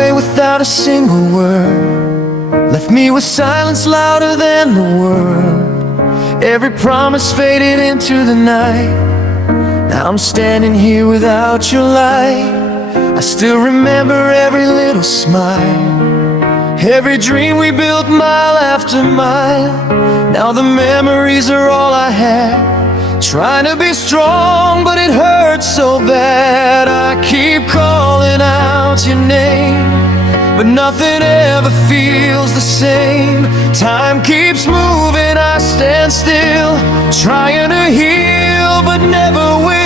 away without a single word, left me with silence louder than the world. Every promise faded into the night. Now I'm standing here without your light. I still remember every little smile, every dream we built mile after mile. Now the memories are all I have, trying to be strong, but it hurts so bad. I keep calling out your name, but nothing ever feels the same. Time keeps moving, I stand still, trying to heal, but never will.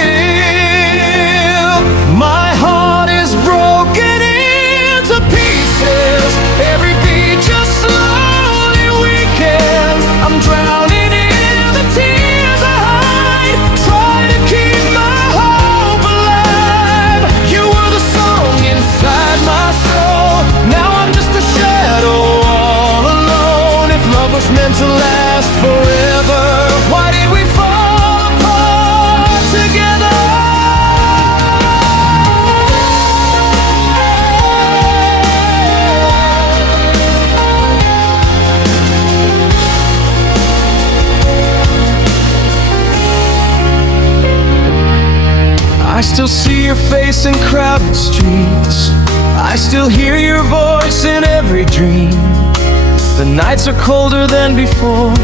My heart is broken into pieces, every beat just slowly weakens. I'm drowning in the tears I hide, trying to keep my hope alive. You were the song inside my soul, now I'm just a shadow all alone. If love was meant to last forever, why did we fall apart together? I still see your face in crowded streets, I still hear your voice in every dream. The nights are colder than before,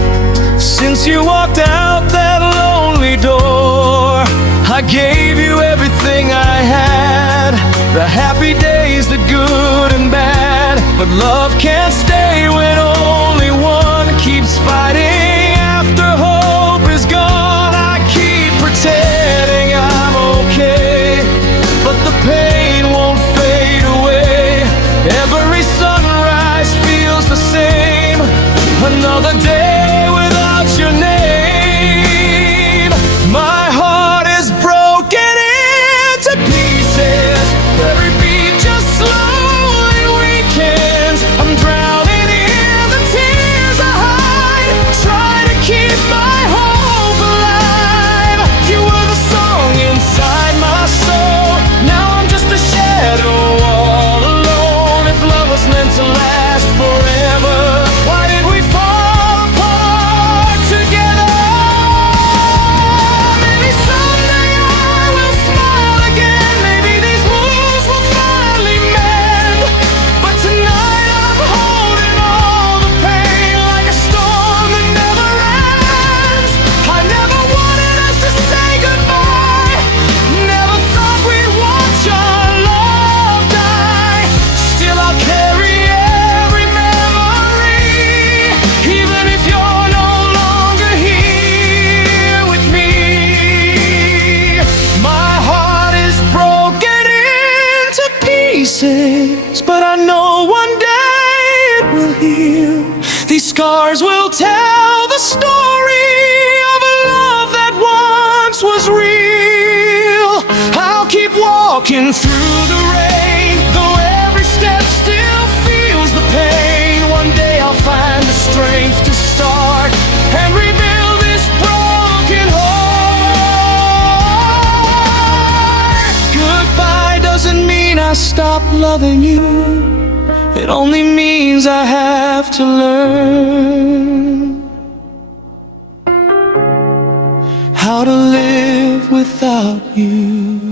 since you walked out that lonely door. I gave you everything I had, the happy days, the good and bad. But love can't stay when only one keeps fighting after hope is gone. I keep pretending I'm okay, but the pain won't fade away. Every sunrise feels the same, another day without your name. My heart is broken into pieces, every beat just slowly weakens. I'm drowning in the tears I hide, trying to keep my hope alive. You were the song inside my soul, now I'm just a shadow all alone. If love was meant to last forever, why did we fall apart together? Maybe someday I will smile again, maybe these wounds will finally mend. But tonight I'm holding all the pain like a storm that never ends. I never wanted us to say goodbye, never thought we'd watch our love die. Still I'll carry every memory, even if you're no longer here with me. My heart is broken into pieces, but I know one day it will heal. These scars will tell the story of a love that once was real. I'll keep walking through the rain, though every step still feels the pain. One day I'll find the strength to start and rebuild this broken heart. Goodbye doesn't mean I stop loving you, it only means I have to learn how to live without you.